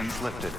Restrictions lifted.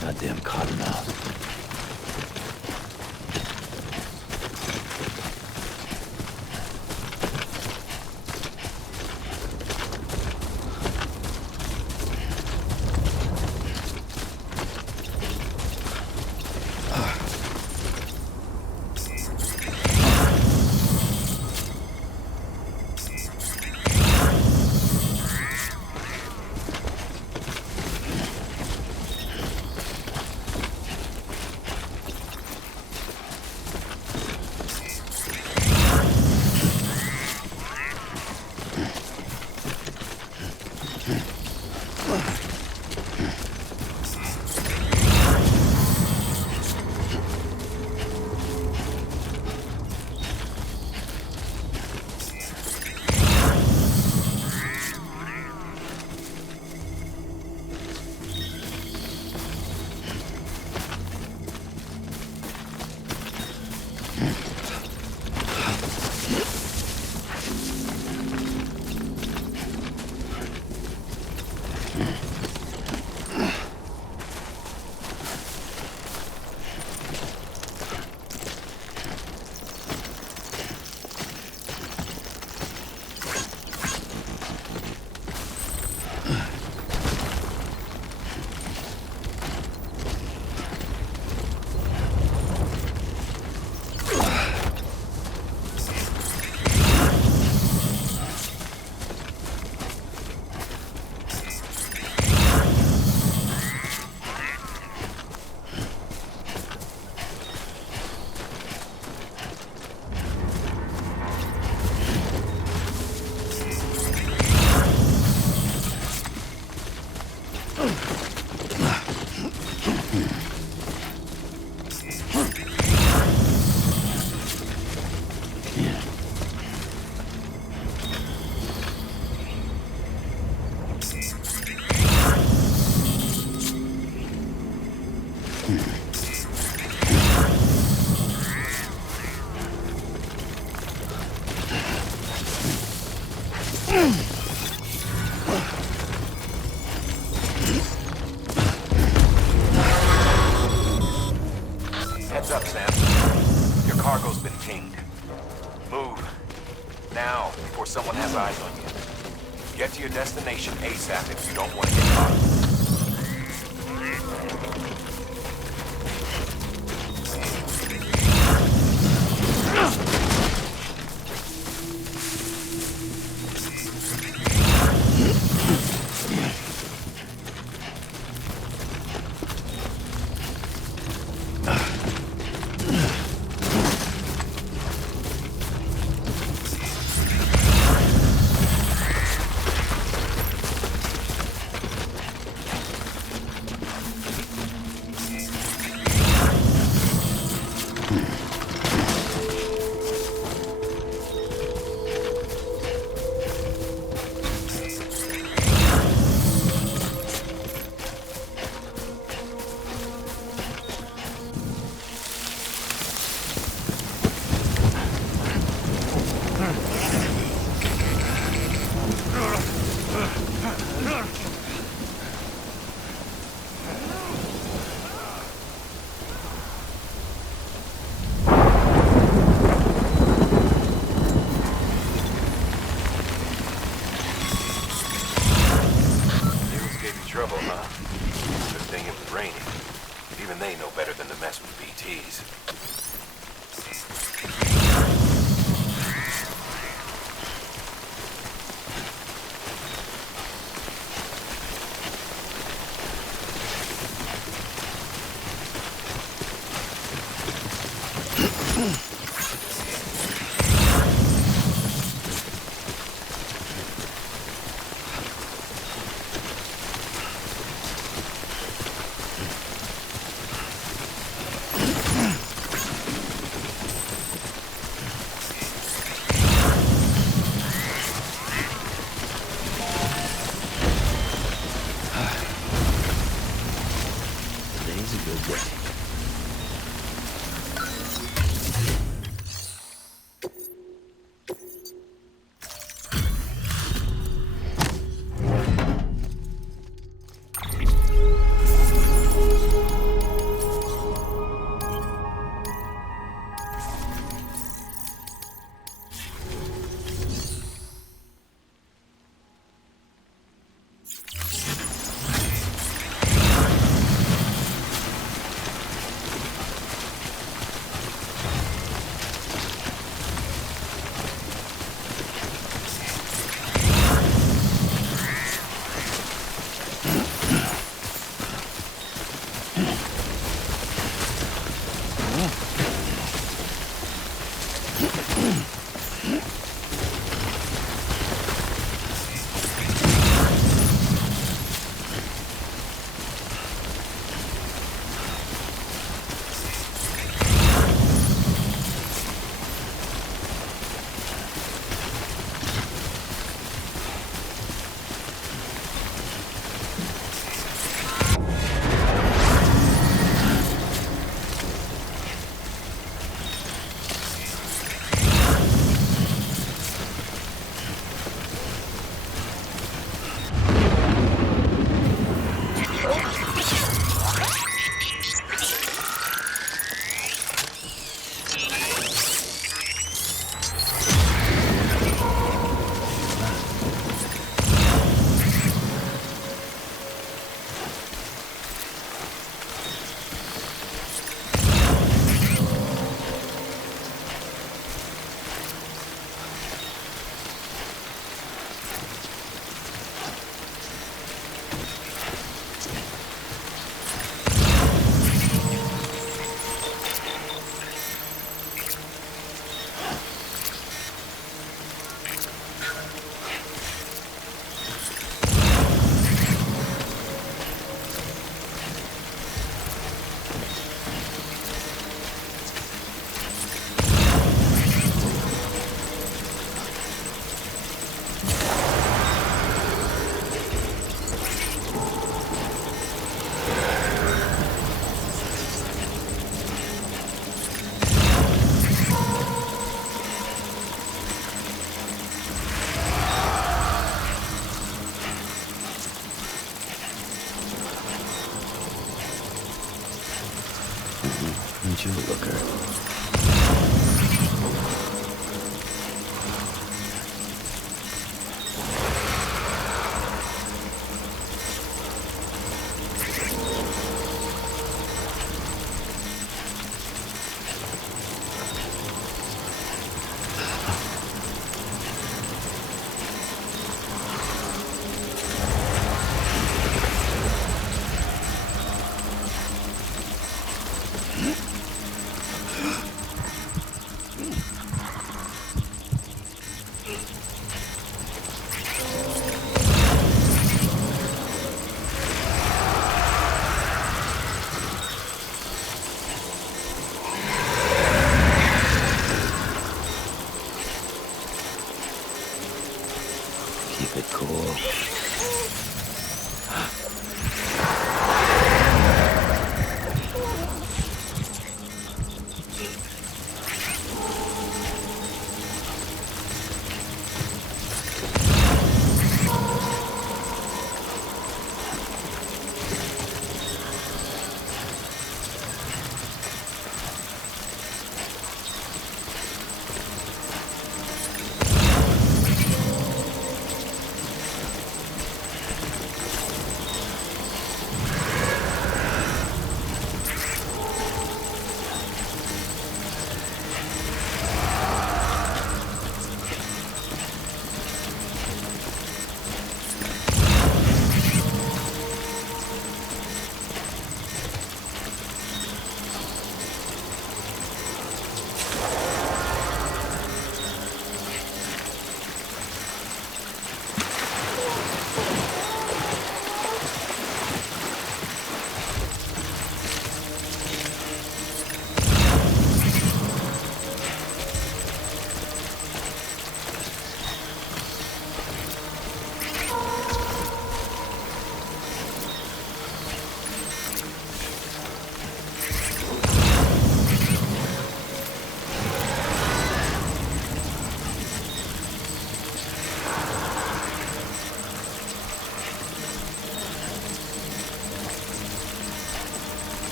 Goddamn cottonmouth. Heads up, Sam. Your cargo's been pinged. Move. Now, before someone has eyes on you. Get to your destination ASAP if you don't want to get caught. Mules gave you trouble, huh? Good thing it was raining. Even they know better than to mess with BTs. Today's a good day. Aren't you a looker?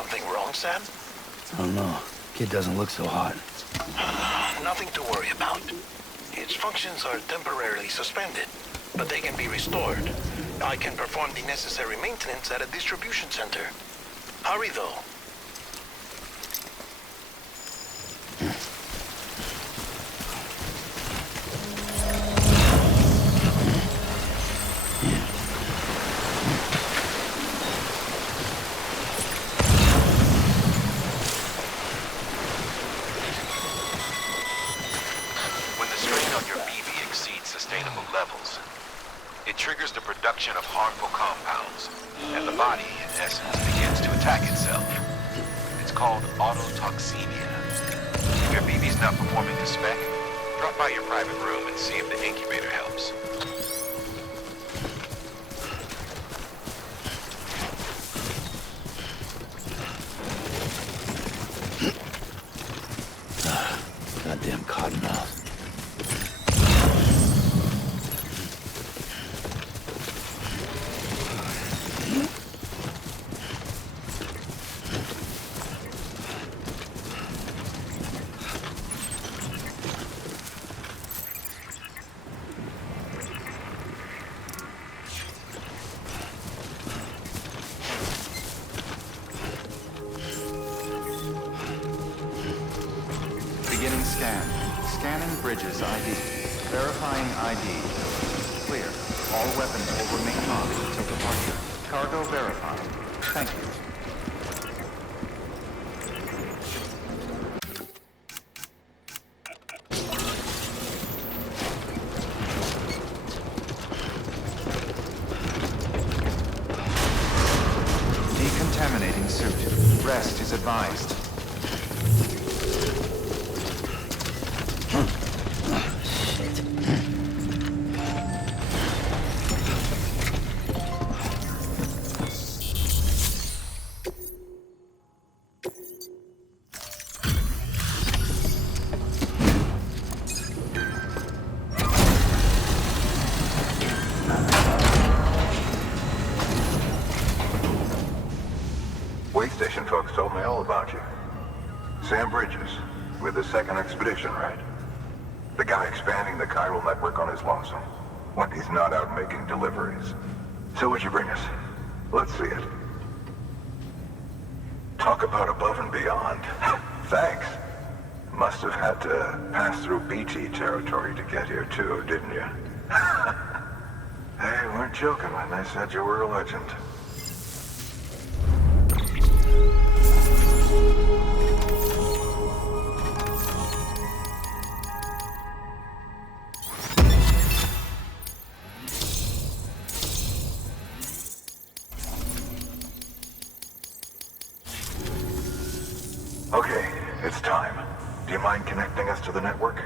Something wrong, Sam? I don't know. Kid doesn't look so hot. Nothing to worry about. Its functions are temporarily suspended, but they can be restored. I can perform the necessary maintenance at a distribution center. Hurry, though. When the strain on your BB exceeds sustainable levels, it triggers the production of harmful compounds, and the body, in essence, begins to attack itself. It's called autotoxemia. If your BB's not performing to spec, drop by your private room and see if the incubator helps. Goddamn cottonmouth. Beginning scan. Scanning bridges ID. Verifying ID. Clear. All weapons will remain on until departure. Cargo verified. Thank you. Decontaminating suit. Rest is advised. Way station folks told me all about you. Sam Bridges, with the second expedition, right? The guy expanding the chiral network on his lonesome, when he's not out making deliveries. So what'd you bring us? Let's see it. Talk about above and beyond. Thanks. Must have had to pass through BT territory to get here too, didn't you? They weren't joking when they said you were a legend. Okay, it's time. Do you mind connecting us to the network?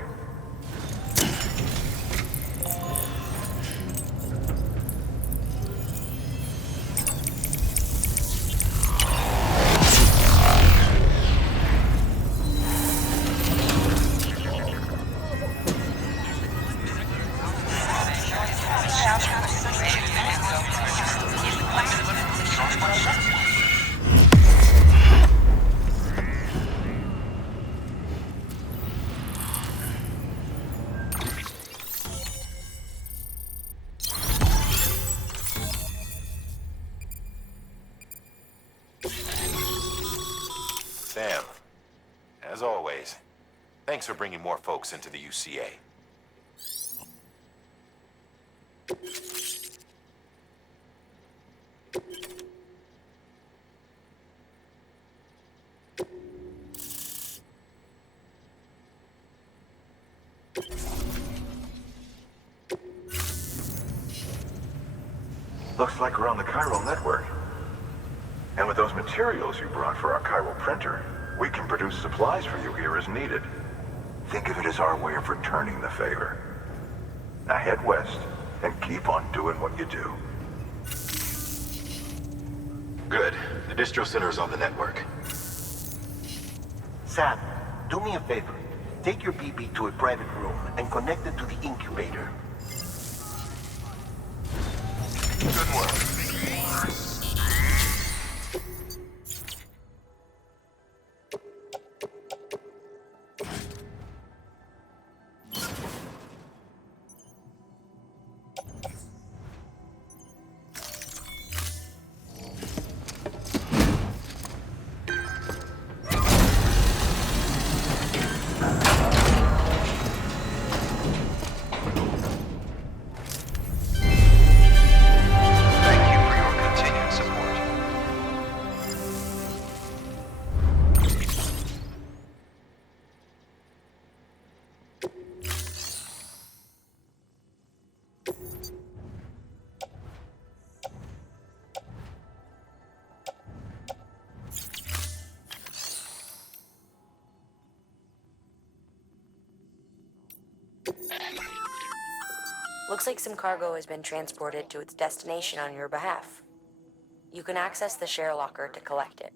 Sam, as always, thanks for bringing more folks into the UCA. Looks like we're on the chiral network. And with those materials you brought for our chiral printer, we can produce supplies for you here as needed. Think of it as our way of returning the favor. Now head west and keep on doing what you do. Good. The distro center is on the network. Sam, do me a favor. Take your BB to a private room and connect it to the incubator. Good work. Looks like some cargo has been transported to its destination on your behalf. You can access the share locker to collect it.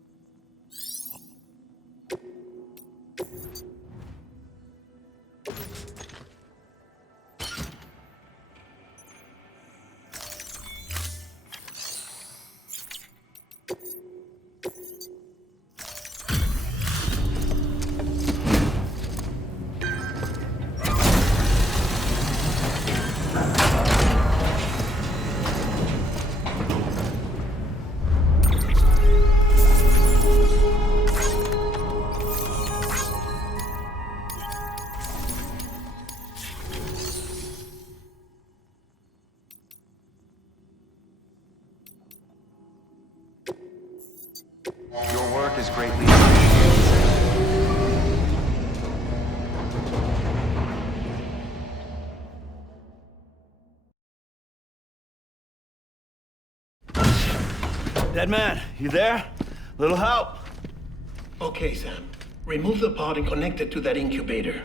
Your work is greatly appreciated. Deadman, you there? Little help? Okay, Sam. Remove the pod and connect it to that incubator.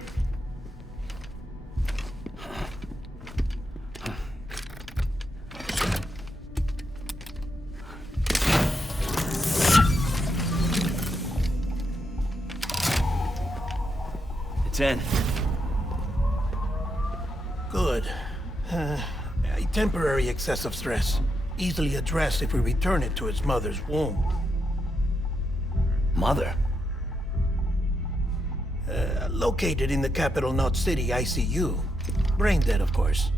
It's in. Good. A temporary excessive stress. Easily addressed if we return it to its mother's womb. Mother? Located in the capital Knot City ICU. Brain dead, of course.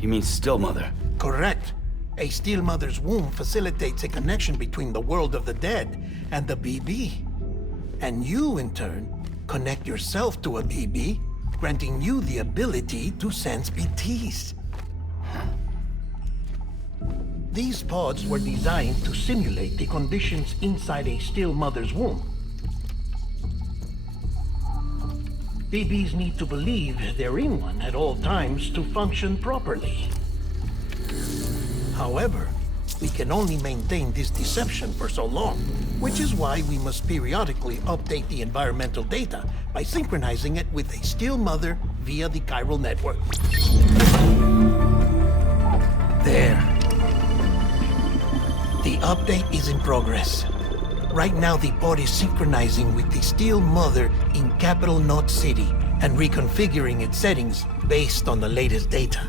You mean still mother? Correct. A steel mother's womb facilitates a connection between the world of the dead and the BB. And you, in turn, connect yourself to a BB, granting you the ability to sense BTs. These pods were designed to simulate the conditions inside a still mother's womb. BBs need to believe they're in one at all times to function properly. However, we can only maintain this deception for so long, which is why we must periodically update the environmental data by synchronizing it with a still mother via the chiral network. There. The update is in progress. Right now, the pod is synchronizing with the steel mother in capital Knot City and reconfiguring its settings based on the latest data.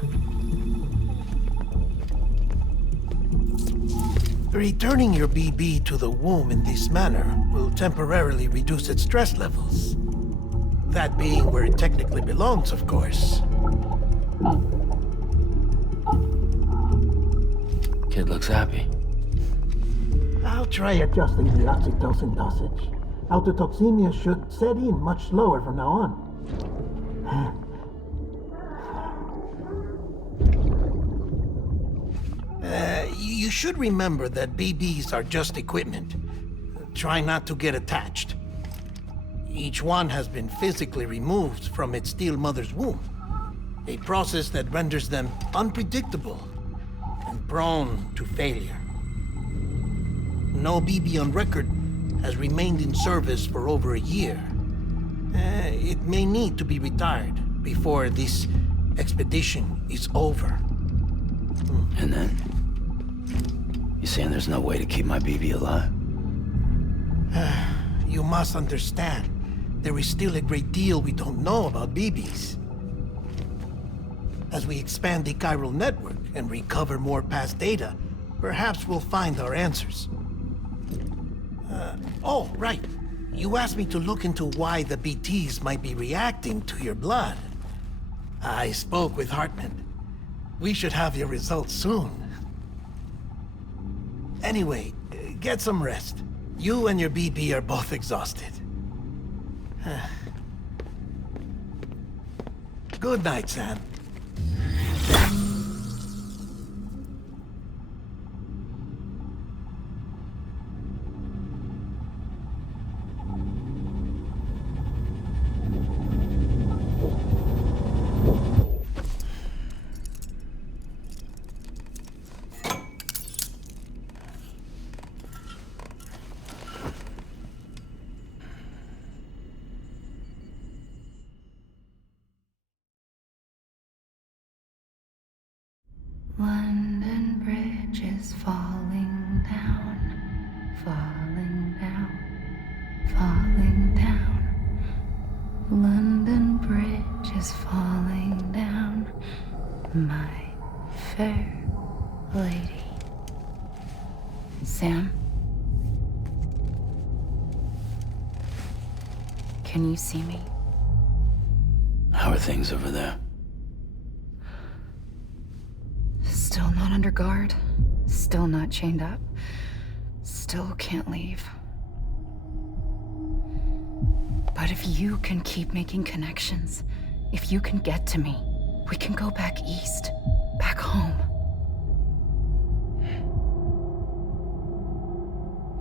Returning your BB to the womb in this manner will temporarily reduce its stress levels. That being where it technically belongs, of course. Kid looks happy. I'll try adjusting the oxytocin dosage. Autotoxemia should set in much slower from now on. You should remember that BBs are just equipment. Try not to get attached. Each one has been physically removed from its steel mother's womb. A process that renders them unpredictable and prone to failure. No BB on record has remained in service for over a year. It may need to be retired before this expedition is over. And then? You saying there's no way to keep my BB alive? You must understand, there is still a great deal we don't know about BBs. As we expand the chiral network and recover more past data, perhaps we'll find our answers. Oh, right. You asked me to look into why the BTs might be reacting to your blood. I spoke with Hartman. We should have your results soon. Anyway, get some rest. You and your BB are both exhausted. Good night, Sam. Bridge is falling down, falling down, falling down. London Bridge is falling down, my fair lady. Sam? Can you see me? How are things over there? Still not under guard. Still not chained up. Still can't leave. But if you can keep making connections, if you can get to me, we can go back east. Back home.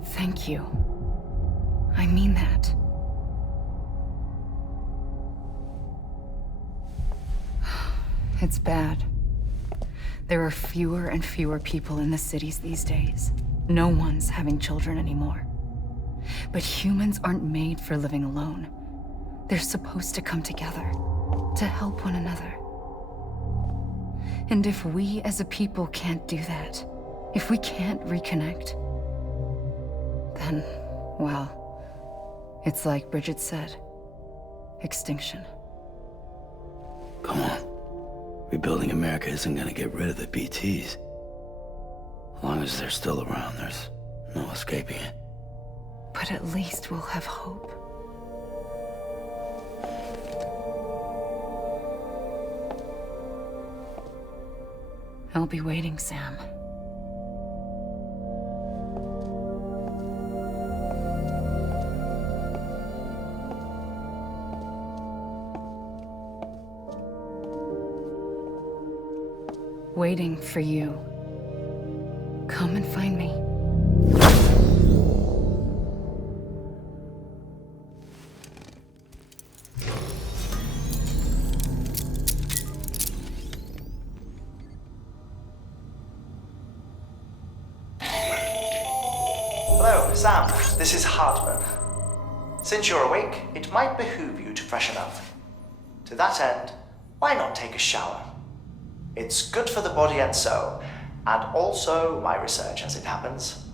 Thank you. I mean that. It's bad. There are fewer and fewer people in the cities these days. No one's having children anymore. But humans aren't made for living alone. They're supposed to come together, to help one another. And if we as a people can't do that, if we can't reconnect, then, well, it's like Bridget said, extinction. Come on. Rebuilding America isn't gonna get rid of the BTs. As long as they're still around, there's no escaping it. But at least we'll have hope. I'll be waiting, Sam. Waiting for you. Come and find me. Hello, Sam. This is Hartman. Since you're awake, it might behoove you to freshen up. To that end, why not take a shower? It's good for the body and soul, and also my research as it happens.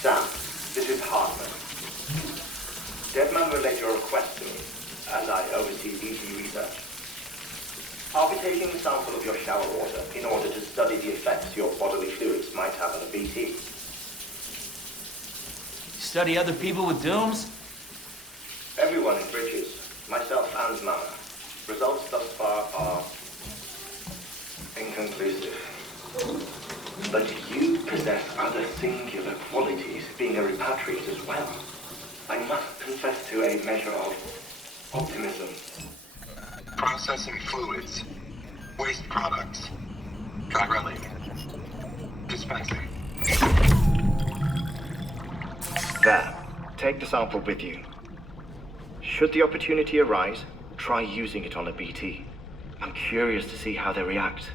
Sam, this is Hartman. Deadman relayed your request to me, as I oversee BT research. I'll be taking a sample of your shower water in order to study the effects your bodily fluids might have on a BT. Study other people with dooms? Everyone in Bridges, myself and Mama. Results thus far are inconclusive. But you possess other singular qualities, being a repatriate as well. I must confess to a measure of optimism. Processing fluids. Waste products. Chirelli. Dispensing. There. Take the sample with you. Should the opportunity arise, try using it on a BT. I'm curious to see how they react.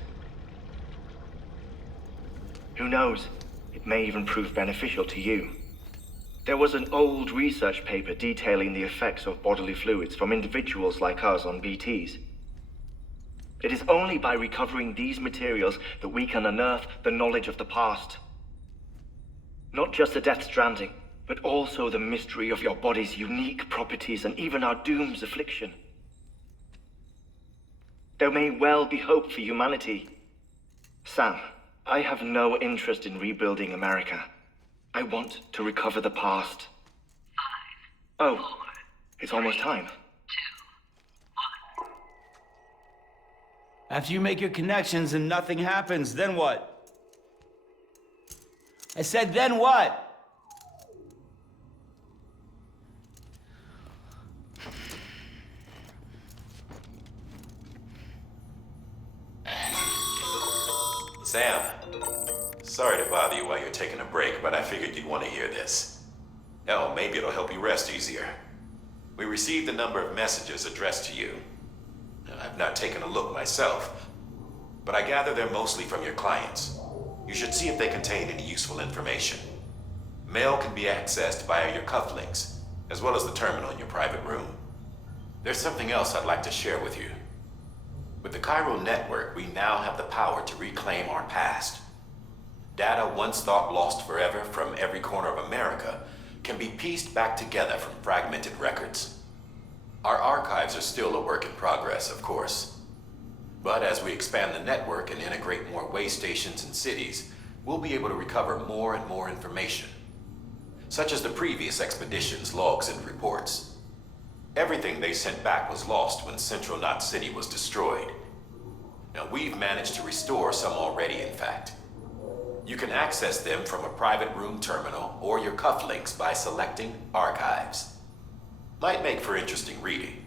Who knows? It may even prove beneficial to you. There was an old research paper detailing the effects of bodily fluids from individuals like us on BTs. It is only by recovering these materials that we can unearth the knowledge of the past. Not just the Death Stranding, but also the mystery of your body's unique properties and even our doom's affliction. There may well be hope for humanity. Sam, I have no interest in rebuilding America. I want to recover the past. 5, 4, it's almost time. 2, 1. After you make your connections and nothing happens, then what? I said, then what? Sam, sorry to bother you while you're taking a break, but I figured you'd want to hear this. Hell, maybe it'll help you rest easier. We received a number of messages addressed to you. I I've not taken a look myself, but I gather they're mostly from your clients. You should see if they contain any useful information. Mail can be accessed via your cufflinks, as well as the terminal in your private room. There's something else I'd like to share with you. With the chiral network, we now have the power to reclaim our past. Data once thought lost forever from every corner of America can be pieced back together from fragmented records. Our archives are still a work in progress, of course. But as we expand the network and integrate more way stations and cities, we'll be able to recover more and more information, such as the previous expedition's logs and reports. Everything they sent back was lost when Central Knot City was destroyed. Now, we've managed to restore some already, in fact. You can access them from a private room terminal or your cufflinks by selecting Archives. Might make for interesting reading.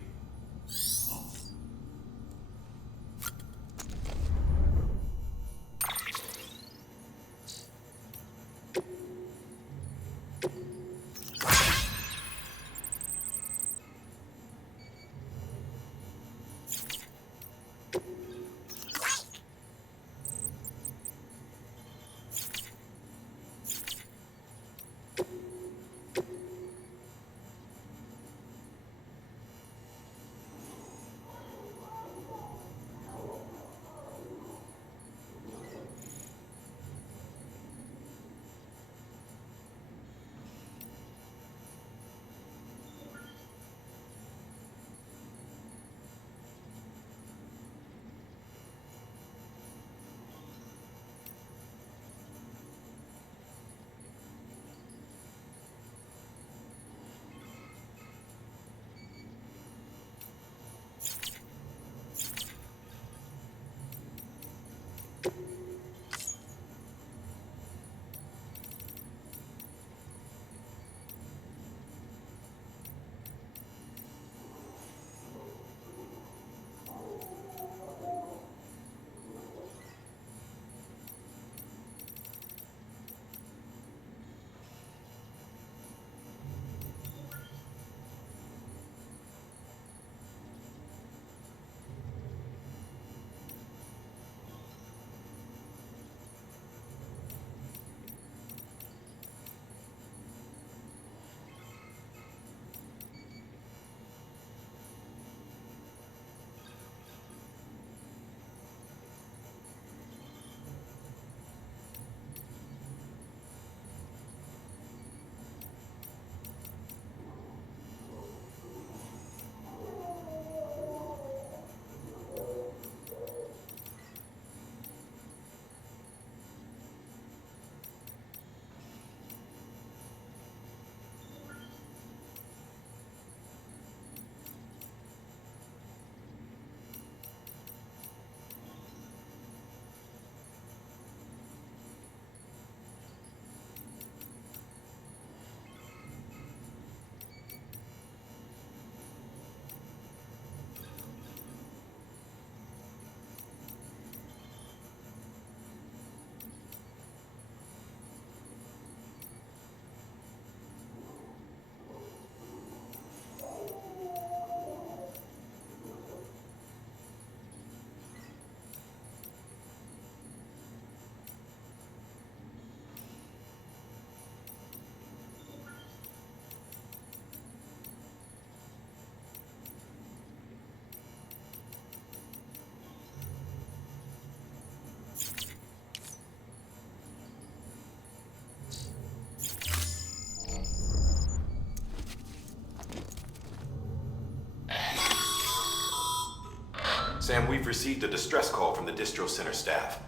Sam, we've received a distress call from the distro center staff.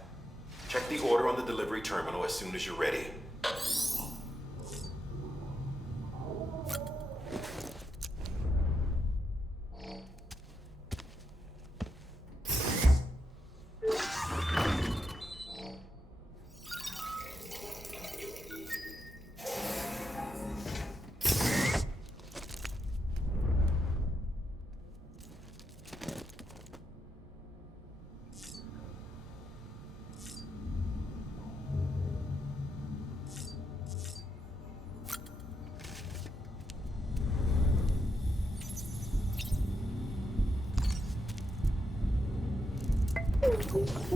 Check the order on the delivery terminal as soon as you're ready. Bo.